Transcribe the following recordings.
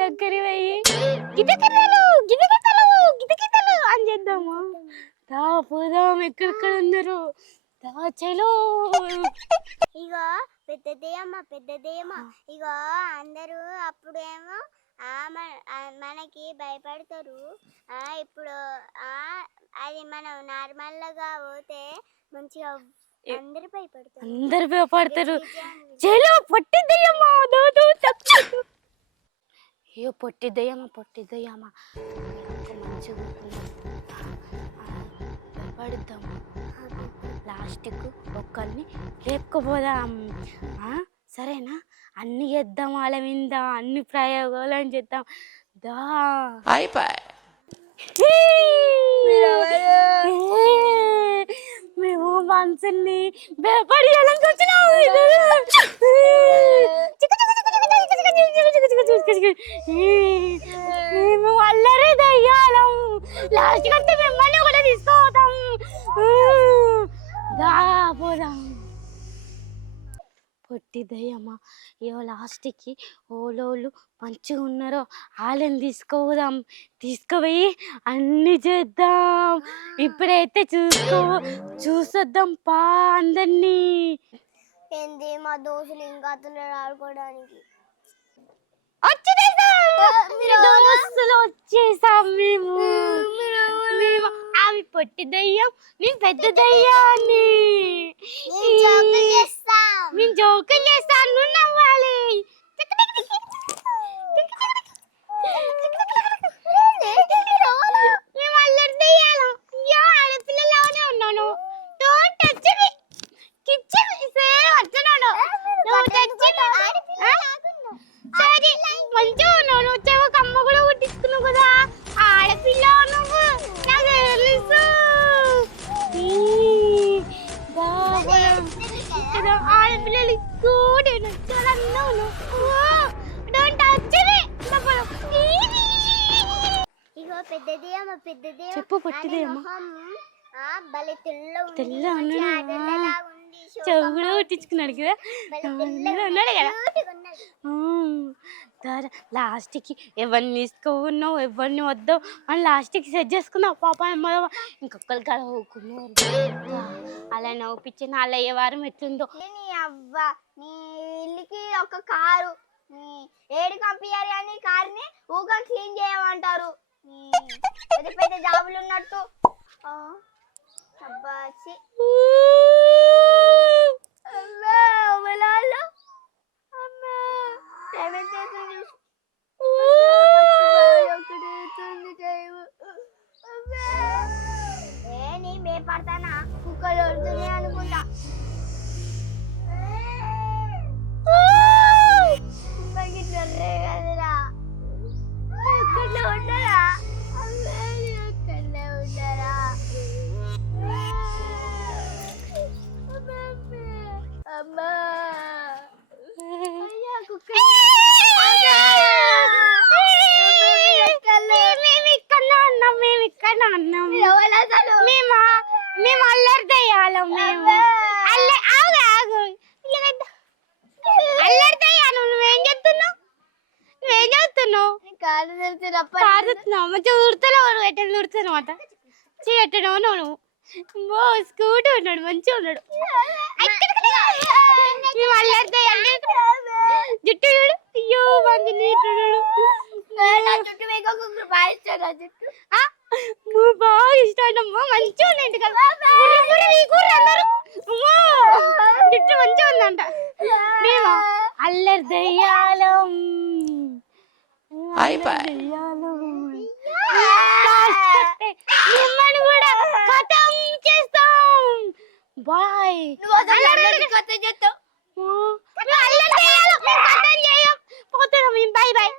దగ్గర పోయి గిటగిటలు గిటగిటలు గిటగిటలు అని చేద్దామా? దా పోదాం, ఎక్కడెక్కడ ఉన్నారు దా చలో. ఇగో పెద్దదేయమ్మ ఇగో అందరూ అప్పుడేమో మనకి భయపడతారు. ఇప్పుడు అది మనం నార్మల్గా పోతే మంచిగా అందరు భయపడతారు. చలో పొట్టిదయ్యమ్మా, అయ్యో పొట్టిదయ్యమ్మా మంచిగా భయపడుద్దాము. లాస్ట్కు ఒక్కరిని లేపుకుపోదాం. సరేనా? అన్ని చేద్దాం, వాళ్ళ మీద అన్ని ప్రయోగాలు అని చేద్దాం. దా మేము మనసుని భయపడియాలని వచ్చినాము. మేము అల్లరి దయ్యాలం. లాస్ట్ కంటే మిమ్మల్ని కూడా తీసుకోవద్దాం. దా పోదాం. పొట్టిదయ్యమ్మా ఇవో లాస్ట్కి ఓలోళ్ళు మంచిగా ఉన్నారో వాళ్ళని తీసుకుపోయి అన్ని చేద్దాం. ఇప్పుడైతే చూసొద్దాం పా అందరినీ. ఏంది మా దోస్తులు ఇంకా ఆడుకోవడానికి వచ్చేసాం మేము. అవి పొట్టి దయ్యం, నేను పెద్ద దయ్యాన్ని. మేము జోకులు చేస్తాను, నువ్వు నవ్వాలి. మేము అల్లరి దయ్యాలం. ఆడపిల్లలానే ఉన్నాను. Don't touch me. Kitchen same వచ్చాను. సరే మంచిగా ఉన్నావు. నువ్వు చెవక అమ్మ కూడా కుట్టించుకున్నావు కదా. ఆడపిల్ల నువ్వు, నాకు తెలుసు. ఆడపిల్లలు కూడా డోంట్ టచ్ మీ. ఇగో పెద్దదేయమ్మ చెప్పు పొట్టిదేయమ్మ. భలే తెల్ల చెవు కూడా కుట్టించుకున్నాడు కదా, ఉన్నాడు కదా. లాస్ట్కి ఎవరిని తీసుకున్నావు ఎవరిని వద్దావు అని లాస్ట్కి సెట్ చేసుకున్నావు. పాప ఇంకొకరు కలవకున్నారు. అలా నవ్వుపించిన అలా అయ్యేవారం ఎట్లుందో. నీ అవ్వ నీ ఇల్లుకి ఒక కారు ఏడు కంపియారు కానీ కారుని ఊగా క్లీన్ చేయమంటారు. పెద్ద పెద్ద జాబులు ఉన్నట్టు. అబ్బాచి నీ భయపడతానా? కుక్కలు వడుతున్నాయి అనుకుంటా. కదరా ఎక్కడ ఉండరా? అమ్మా మేము అల్లరి దయ్యాలం. మేము అల్లరి దయ్యాలం. నువ్వేం చెప్తున్నావు? మంచిగా ఉడుతున్నావు. ఎట్లా ఉడుతున్నావు అంట చేయట్టడం. నువ్వు స్కూటీ ఉన్నాడు, మంచిగా ఉన్నాడు. మేము అల్లరి దయ్యాలి. జుట్టు అయ్యో మంచి నీటున్నాడు. బాగా ఇష్టమమ్మా, మంచిగా ఉంది కదా. జుట్టు మంచిగా ఉందంట. మేము అల్లరి దయ్యాలం. మిమ్మల్ని కూడా కథం చేస్తాం. బాయ్. పోతున్నాం మేము. Bye bye.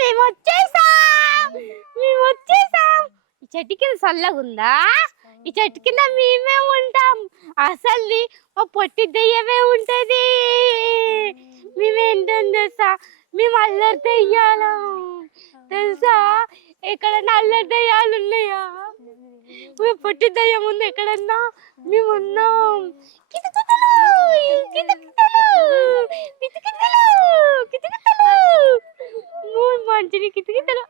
మేము వచ్చేసాం. ఈ చెట్టు కింద చల్లగా ఉందా? ఈ చెట్టు కింద మేమే ఉంటాం. అసలు మా పొట్టి దెయ్యమే ఉంటది. మేమేంటో తెలుసా? మేము అల్లరి దెయ్యాలం తెలుసా? ఎక్కడ అల్లరి దెయ్యాలు ఉన్నాయా? పొట్టి దయ్యం ఉంది ఎక్కడన్నా మేము ఉన్నాం. కితకితలు, కితకితలు, కితకితలు, కితకితలు. మంచిని కితకితలు.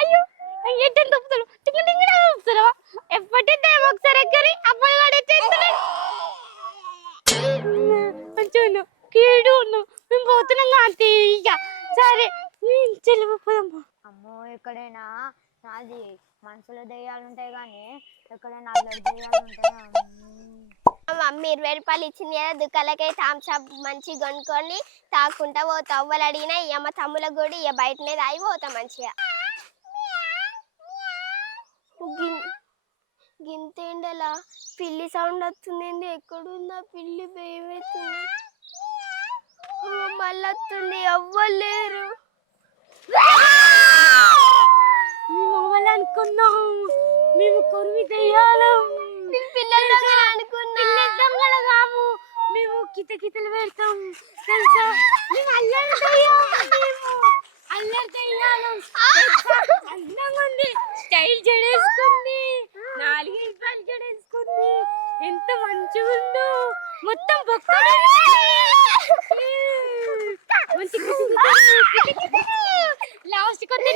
అయ్యో ఏంటని తప్పుతాడు టింగి టింగి తప్పుతారా? ఎప్పటి దయ్యం ఒకసారి ఎక్కరి అబ్బాయి వాడు చేస్తున్నాడు. మంచిగా కీడు ఉన్నాం మేము పోతున్నాం కాంతి. ఇక సరే చెల్లిపోదమ్మా. అమ్మో ఎక్కడైనా నాది మనసులో దెయ్యాలు ఉంటాయి కానీ ఎక్కడైనా అల్లరి దెయ్యాలు ఉంటాయా? మమ్మీ 20 రూపాయలు ఇచ్చింది కదా దుకాణలకై థమ్స్అప్ మంచి కొనుక్కొని తాకుంటా పోతా. అవ్వలు అడిగినా అమ్మ తమ్ముల కూడా ఇక బయటనే తాగి పోతా మంచిగా. గింతేండలా పిల్లి సౌండ్ వస్తుంది. ఎక్కడుందా పిల్లి? భయమవుతుంది. మళ్ళీ వస్తుంది. ఎవ్వలేరు. మేము అవ్వాలి అనుకున్నాం. మేము కొరివి దెయ్యాలం. దొంగలు కాము. మేము కితకితలు పెడతాం తెలుసా? మేము అల్లరి దెయ్యాలం. అల్లరి దెయ్యాలం. అందంగా ఉంది. స్టైల్ జడేసుకుంది. 4 రూపాయలు జడేసుకుంది. ఎంత మంచిగా ఉందో. మొత్తం బొక్కలు మంచి లాస్ట్ కొత్త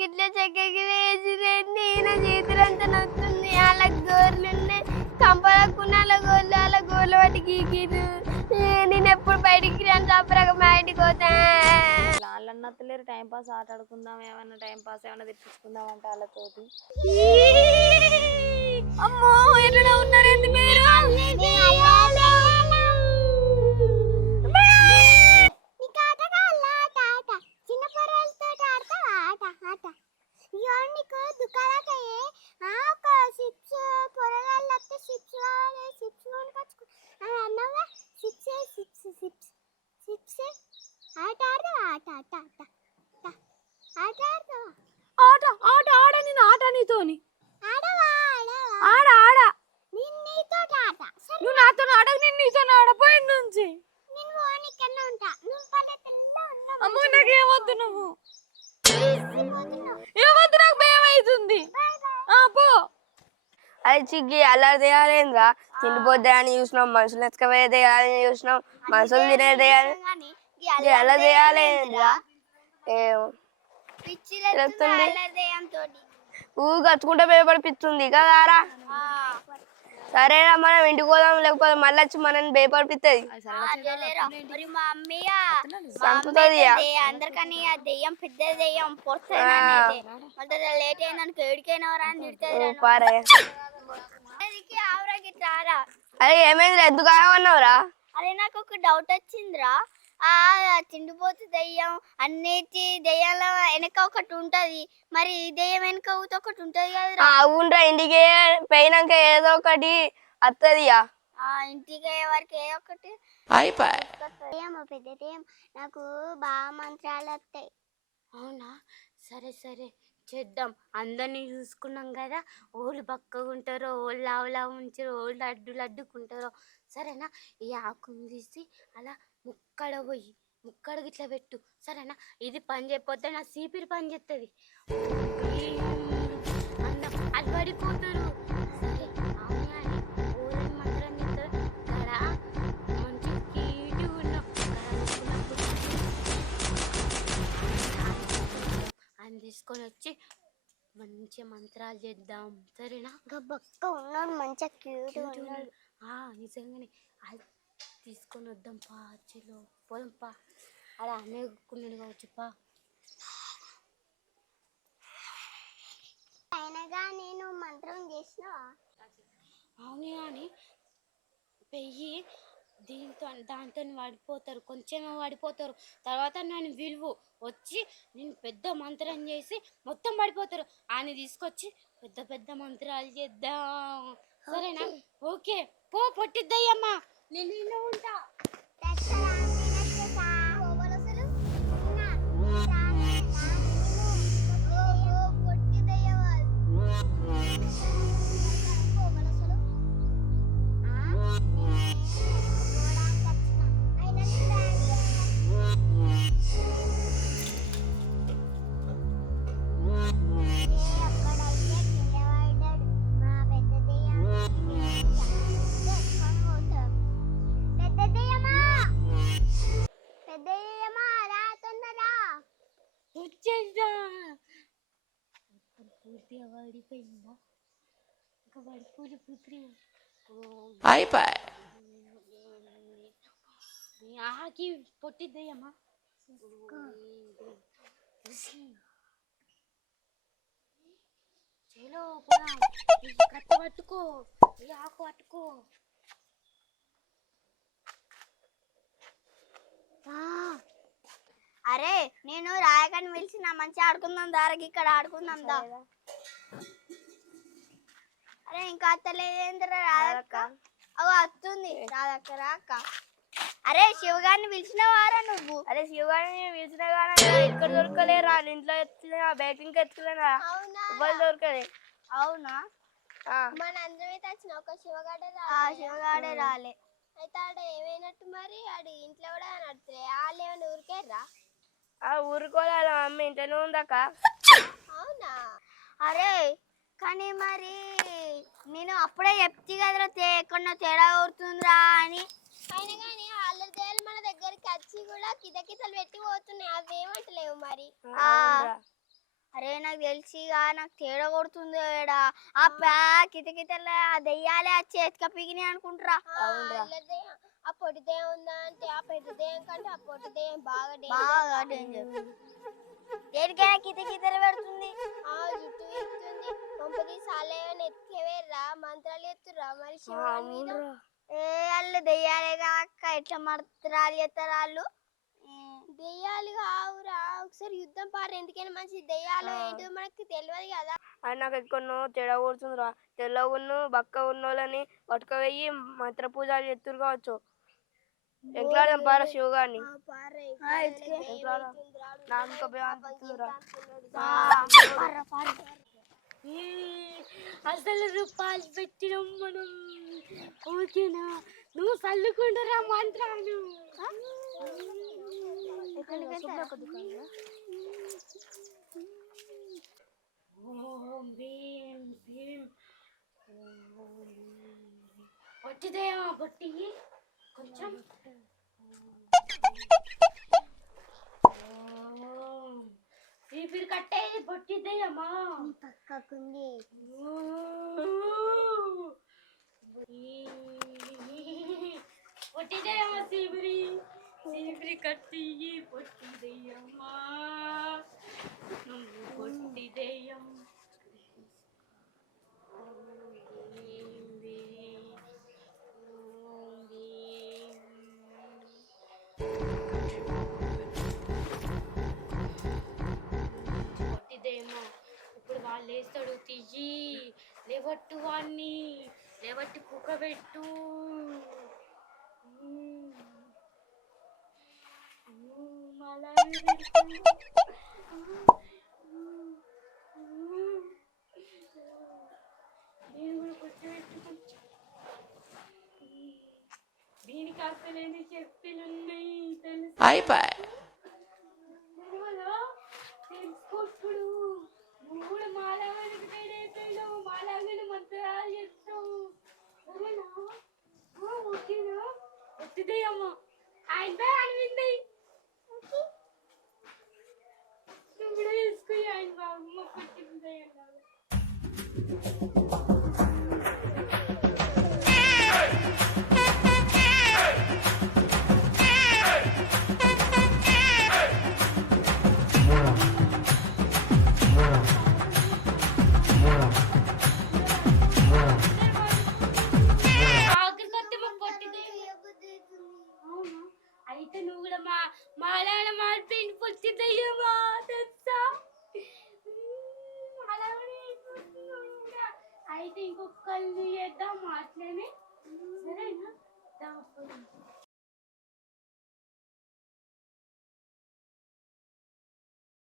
గిట్ల చెక్కకి వేసిరండి. నా చేతులంతా నొస్తుంది. అలా గోర్లున్నాయి. కంపలకున్న గోర్లు గోర్లు వాటికి నేను ఎప్పుడు బయటికి రాను. తప్పరగా మా ఇంటికి పోతా. వాళ్ళన్నత్తలేరు టైం పాస్ ఆట ఆడుకుందాం, ఏమన్నా టైం పాస్ ఏమన్నా తెప్పించుకుందాం అంటే వాళ్ళతోటి. అమ్మో ఎట్లా ఉన్నారండి మీరు? ఆట ఆట ఆడ నేను ఆట నీతోని ఆడ ఆడ నువ్వు నాతో ఆడకు. నేను నీతో ఆడపోయిన నుంచి. అమ్మో నాకేమొద్దు. నువ్వు ఏమొద్దు. నాకు భయం అవుతుంది. పో. అది చిగ్గి అల్లరి దేయాలేంద్రా. తిండిపోద్దా అని చూసినాం. మనుషులు ఎత్తుకపోయే దేయాలని చూసినాం. మనుషులు తినే దేయాలి అలా దేయాలేంద్రా. కచ్చుకుంటే భయపడిపిస్తుంది కదారా. సరేరా మనం ఇంటికి పోదాం. లేకపోతే మళ్ళీ వచ్చి మనని భయపడిపిస్తుంది. చంపుతుంది. అందరికని ఆ దెయ్యం పెద్ద దెయ్యం లేట్ అయిందనుకో ఏడికైనా అరే ఏమైందిరా? ఎందుకు ఆగమన్నావురా? అరే నాకు ఒక డౌట్ వచ్చిందిరా. ఆ తిండిపోతు దెయ్యం అన్నిటి దెయ్యాల వెనక ఒకటి ఉంటది. మరి ఈ దెయ్యం వెనక ఒకటి ఉంటది కదా. అవునరా. ఇంటికి పోయినాక ఏదో ఒకటి వస్తుంది. ఇంటికి వరకు ఏదో ఒకటి పెద్ద దెయ్యం. నాకు బాగా మంత్రాలు వస్తాయి. అవునా? సరే సరే చేద్దాం. అందరినీ చూసుకున్నాం కదా. ఓళ్ళు బక్కగా ఉంటారో, ఓళ్ళు లావులా ఉంచారో, ఓళ్ళు అడ్డుకుంటారో. సరేనా? ఈ ఆకుని తీసి అలా ముక్కడ పోయి ముక్కడికి ఇట్లా పెట్టు. సరేనా? ఇది పని చేయకపోతే నా సీపిరి పని చేస్తుంది. అది పడిపోతారు. సరే అవునా అని ఓళ్ళని మాత్రం చెప్తారు కదా. మంచి కీటు ఉన్నాం అని తీసుకొని వచ్చి మంచి మంత్రాలు చేద్దాం. సరేనా? బక్క ఉన్నాడు మంచిగా క్యూట్ ఉన్నాడు. నిజంగానే అది తీసుకొని వద్దాం. చెలో పోదాం. అలా అనేకున్నాడు కావచ్చు. అయినగా నేను మంత్రం చేసిన. అవును కానీ పెయ్యి దాంతో పడిపోతారు. కొంచెమే పడిపోతారు. తర్వాత నన్ను విలువ వచ్చి నేను పెద్ద మంత్రం చేసి మొత్తం పడిపోతారు. అని తీసుకొచ్చి పెద్ద పెద్ద మంత్రాలు చేద్దాం. సరేనా? ఓకే పో పొట్టిద్దయ్యమ్మా. నేను ఉంటా. వచ్చేసా. పూర్తిగా పడిపోయిందా? ఇంకా పడిపోయి పూర్తిగా అయిపోయి ఆకి పొట్టిద్దయ్యమ్మా. చేలో పోదాం. ఈ కట్ట పట్టుకో, ఈ ఆకు పట్టుకో. అరే నేను రాయకని పిలిచిన మంచిగా ఆడుకుందాం దారకి ఇక్కడ ఆడుకుందాం దా. అరే ఇంకా అత్తలేదేంద్రా రాధక్క? అవు వస్తుంది రాధక్క రాక. అరే శివగారిని పిలిచినవారా నువ్వు? అరే శివగారిని పిలిచిన కానీ ఇక్కడ దొరకలేరా, ఇంట్లో ఎత్తుకున్నా బయట ఇంకా ఎత్తుకులేనా, ఎవరు దొరకలే. అవునా? మన అందరం వచ్చిన ఒక శివగాడే రాలే. అయితే ఆడ ఏమైనట్టు మరి? ఆడు ఇంట్లో కూడా నడుతులే, వాళ్ళు ఏమైనా ఊరికేర్రా? ఊరుకోవాలి, మమ్మీ ఇంట్లోనే ఉందాక. అవునా? అరే కానీ మరి నేను అప్పుడే చెప్తే కదరా ఎక్కడో తేడా కొడుతుందిరా అని. అయినా కానీ వాళ్ళ దేయాలు మన దగ్గరికి వచ్చి కూడా కితకితలు పెట్టి పోతున్నాయి, అవి ఏమంటలేవు మరి. అరే నాకు తెలిసిగా నాకు తేడా కొడుతుంది ఏడా. ఆ కితకితల దెయ్యాలే వచ్చి ఎత్తుక పిగిని అనుకుంటారా. ఆ పొట్టి దెయ్యం ఉందా అంటే ఆ పెద్ద దెయ్యం కంటే ఆ పొట్టి దెయ్యం బాగా డేంజర్. దేనికైనా కితకితలు పెడుతుంది. జుట్టు ఎత్తుంది, కొంపది సాలేమని ఎత్తుకేవేర్రా, మంత్రాలు ఎత్తురా మరి శివుని మీద. వాళ్ళు దెయ్యాలే కాక ఎట్లా మంత్రాలు చేస్తారు వాళ్ళు? దెయ్యాలు కావురా, ఒకసారి యుద్ధం పారు, ఎందుకైనా మంచి దెయ్యాలు ఏంటో మనకి తెలియదు కదా. అది నాకు ఎక్కడో తేడా కొడుతుందిరా. తెల్ల ఉన్ను బక్క ఉన్నోళ్ళని పట్టుకుపోయి మంత్ర పూజలు ఎత్తురు కావచ్చు. ఎట్లాడదాం పార శివగారిని. నాకు భయం అనిపిస్తుందిరా. అసలు రూపాయలు పెట్టినాం మనం. ఓకేనా? నువ్వు చల్లుకుంటురా మంత్రాలు. ఓం భీం భీం వచ్చిదేమో బొట్టి కొంచెం. సీపీలు కట్టేది బొట్టిద్దయ్యమ్మా. పక్కకుంది పొట్టిదయ్యమ్మ సీపిరి. సీపిరి కట్టి పొట్టిదయ్యమ్మా, నువ్వు పొట్టిదయ్యం. పొట్టిదయ్యమ్మా ఇప్పుడు వాళ్ళు వేస్తాడు, తీయి లేవట్టు వాణ్ణి, లేవట్టు కుక్క పెట్టు. దీనికి అసలేని శక్తులున్నాయి తెలుసు. అయిపోయి తెలుసుకోప్పుడు నువ్వు కూడా మాలాగానికి తేడైపోయినావు, మాలాగానే మంత్రాలు చేస్తావు. సరేనా? ఓకేనా? వచ్చిదయ్యమ్మ ఆయన అనిపింది. నువ్వు కూడా వేసుకో ఆయన బాబమ్మ కొట్టిందయ్యా. అయితే నువ్వు కూడా మాలాడ మారిపోయింది పొచ్చిదయ్యమా తెలుసా? అయితే ఇంకొకళ్ళు చేద్దాం అట్లనే. సరేనా?